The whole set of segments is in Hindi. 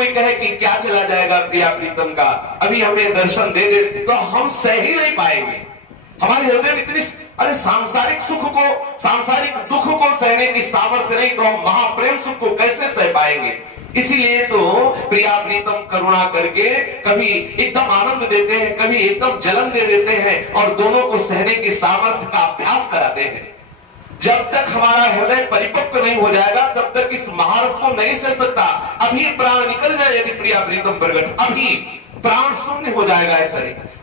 कोई कहे कि क्या चला जाएगा प्रिया प्रीतम का, अभी हमें दर्शन दे दे, तो हम सह ही नहीं पाएंगे। हमारे हृदय में इतनी, अरे सांसारिक सुख को, सांसारिक दुख को सहने की सामर्थ्य नहीं, तो हम महाप्रेम सुख को कैसे सह पाएंगे। इसीलिए तो प्रिया प्रीतम करुणा करके कभी एकदम आनंद देते हैं, कभी एकदम जलन दे देते हैं, और दोनों को सहने की सामर्थ्य का अभ्यास कराते हैं। जब तक हमारा हृदय परिपक्व नहीं हो जाएगा तब तक इस महारस को नहीं सह सकता। अभी प्राण निकल जाए यदि प्रिया प्रीतम प्रगट, अभी प्राण शून्य हो जाएगा, ऐसा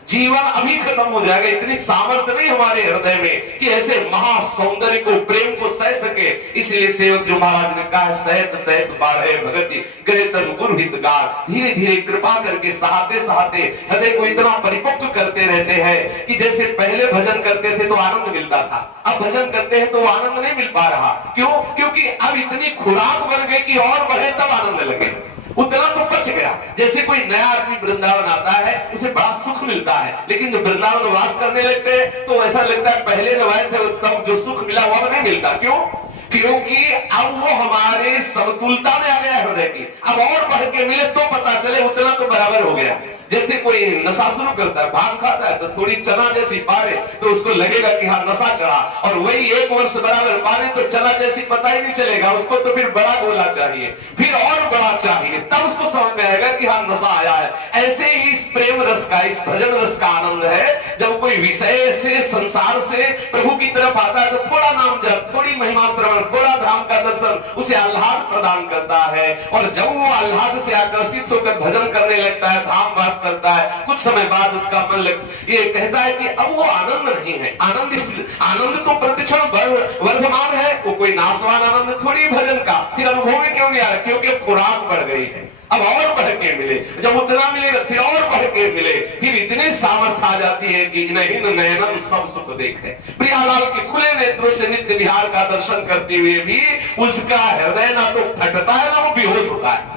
जीवन अभी खत्म हो जाएगा। इतनी सामर्थ्य नहीं हमारे हृदय में कि ऐसे महासौंदर्य को, प्रेम को सह सके। इसलिए सेवक जो महाराज ने कहा, सहत सहत बाढ़े भगति करे तन गुरु हित गार। धीरे धीरे कृपा करके सहाते सहाते हृदय को इतना परिपक्व करते रहते हैं कि जैसे पहले भजन करते थे तो आनंद मिलता था, अब भजन करते हैं तो आनंद नहीं मिल पा रहा। क्यों? क्योंकि अब इतनी खुराक बन गई कि और बढ़े तब आनंद लगे। उतना तो बच गया। जैसे कोई नया आदमी वृंदावन आता है, उसे बड़ा सुख मिलता है, लेकिन जब वृंदावन वास करने लगते हैं तो ऐसा लगता है पहले जब आए थे तब जो सुख मिला वो अब नहीं मिलता। क्यों? क्योंकि अब वो हमारे समतुलता में आ गया हृदय की। अब और बढ़ के मिले तो पता चले उतना तो बराबर हो गया। जैसे कोई नशा शुरू करता है, भांग खाता है, तो थोड़ी चना जैसी पावे तो उसको लगेगा कि हाँ नशा चढ़ा, और वही 1 वर्ष बराबर पावे तो चना जैसी पता ही नहीं चलेगा उसको, तो फिर बड़ा गोला चाहिए, फिर और बड़ा चाहिए, तब उसको समझ में आएगा कि हाँ नशा आया है। ऐसे ही इस प्रेम रस का, इस भजन रस का आनंद है। जब कोई विषय से, संसार से प्रभु की तरफ आता है तो थोड़ा नाम जप, थोड़ी महिमा श्रवण, थोड़ा धाम का दर्शन उसे आह्लाद प्रदान करता है। और जब वो आह्लाद से आकर्षित होकर भजन करने लगता है, धाम वास करता है, कुछ समय बाद उसका मन ये कहता है कि अब वो आनंद नहीं है। आनंद तो प्रतिक्षण वर्धमान है, वो कोई नाशवान आनंद थोड़ी भजन का। फिर अनुभव में क्यों नहीं आ रहा? क्योंकि खुराक बढ़ गई है, अब और बढ़ के मिले। जब उतना मिलेगा फिर और बढ़ के मिले, फिर इतनी सामर्थ्य आ जाती है कि नहीं नयनन सब सुख देखे। प्रियालाल के खुले नेत्रों से नित्य विहार का दर्शन करते हुए भी उसका हृदय ना तो फटता है ना वो बेहोश होता है।